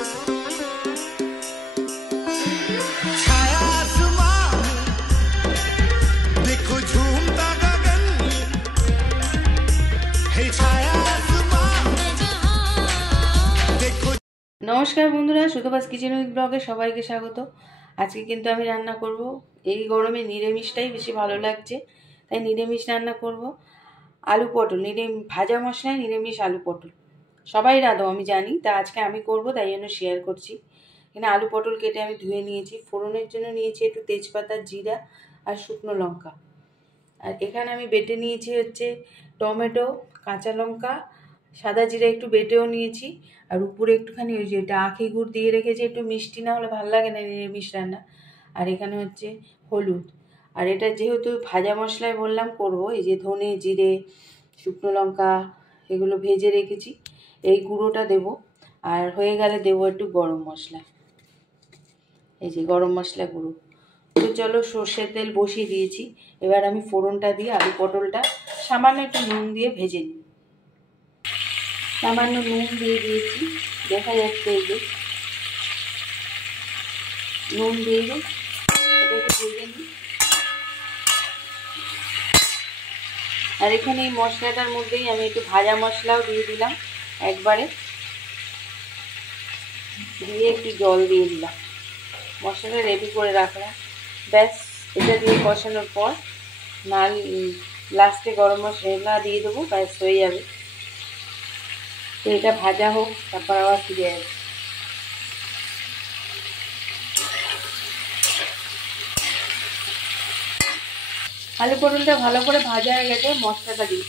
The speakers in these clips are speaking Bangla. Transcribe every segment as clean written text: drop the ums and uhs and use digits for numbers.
नमस्कार बंधुरा सुतोबास किचेन उइथ ब्लगे सबाइके स्वागत। आज के किन्तु आमी रान्ना करब এই গরমে নিরামিষটাই বেশি ভালো লাগছে, তাই নিরামিষ রান্না করব। আলু পটল ভাজা মশলায় নিরামিষ আলু পটল সবাই রাঁধো আমি জানি, তা আজকে আমি করব তাই জন্য শেয়ার করছি। এখানে আলু পটল কেটে আমি ধুয়ে নিয়েছি, ফোড়নের জন্য নিয়েছি একটু তেজপাতা, জিরা আর শুকনো লঙ্কা। আর এখানে আমি বেটে নিয়েছি হচ্ছে টমেটো, কাঁচা লঙ্কা, সাদা জিরা একটু বেটেও নিয়েছি। আর উপরে একটুখানি ওই যেটা আখি গুড় দিয়ে রেখেছি, একটু মিষ্টি না হলে ভালো লাগে না নিরামিষ রান্না। আর এখানে হচ্ছে হলুদ। আর এটা যেহেতু ভাজা মশলায় বললাম করব, এই যে ধনে, জিরে, শুকনো লঙ্কা এগুলো ভেজে রেখেছি, এই গুঁড়োটা দেব। আর হয়ে গেলে দেবো একটু গরম মশলা, এই যে গরম মশলা গুঁড়ো। তো চলো সর্ষের তেল বসিয়ে দিয়েছি, এবার আমি ফোড়নটা দিয়ে আলু পটলটা সামান্য একটু নুন দিয়ে ভেজে নিই। সামান্য নুন দিয়ে দিয়েছি, দেখা যাচ্ছে এই যে নুন দিয়ে দিই, এটা একটু ভেজে নিই। আর এখানে এই মশলাটার মধ্যেই আমি একটু ভাজা মশলাও দিয়ে দিলাম একবারে, দিয়ে একটু জল দিয়ে দিলাম, মশলাটা রেডি করে রাখলাম। ব্যাস, এটা দিয়ে কষানোর পর লাস্টে গরম মশলা দিয়ে দেবো, ব্যাস হয়ে যাবে। তো এটা ভাজা হোক, তারপর আবার ফিরে আসবে। আলু পটলটা ভালো করে ভাজা হয়ে গেছে, মশলাটা দিই।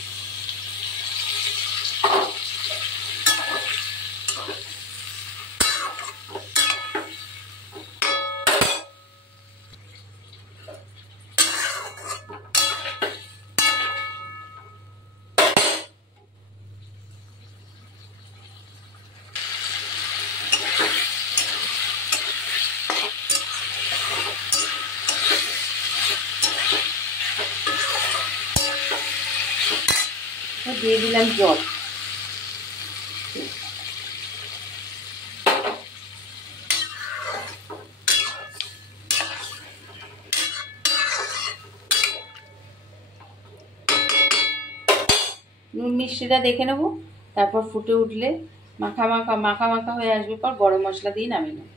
দিয়ে দিলাম জল। নুন মিষ্টিটা দেখে নেব, তারপর ফুটে উঠলে মাখা মাখা হয়ে আসবে, পর গরম মশলা দিয়ে নামিয়ে নেব।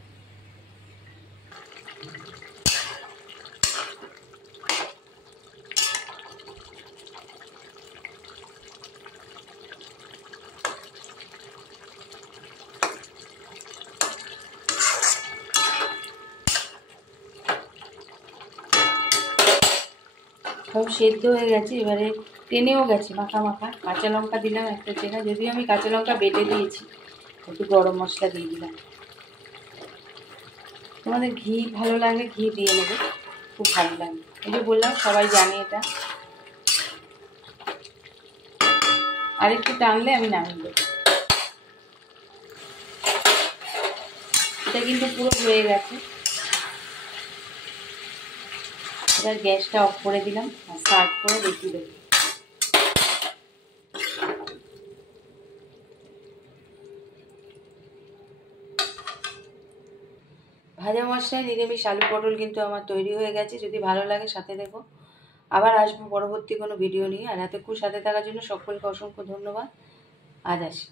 সব সেদ্ধ হয়ে গেছে, এবারে টেনেও গেছে মাখা। কাঁচা লঙ্কা দিলাম একটা চেরা, যদিও আমি কাঁচা লঙ্কা বেটে দিয়েছি। একটু গরম মশলা দিয়ে দিলাম। তোমাদের ঘি ভালো লাগলে ঘি দিয়ে নেবে, খুব ভালো লাগে। এই যে বললাম সবাই জানে এটা। আর একটু টানলে আমি নামিয়ে দেবো। এটা কিন্তু পুরো হয়ে গেছে। এবার গ্যাসটা অফ করে দিলাম আর সার্ভ করে রেখে দেবো। ভাজা মশলায় নিরামিষ আলু পটল কিন্তু আমার তৈরি হয়ে গেছে। যদি ভালো লাগে সাথে দেখো, আবার আসবো পরবর্তী কোনো ভিডিও নিয়ে। আর এতক্ষণ সাথে থাকার জন্য সকলকে অসংখ্য ধন্যবাদ। আজ আসি।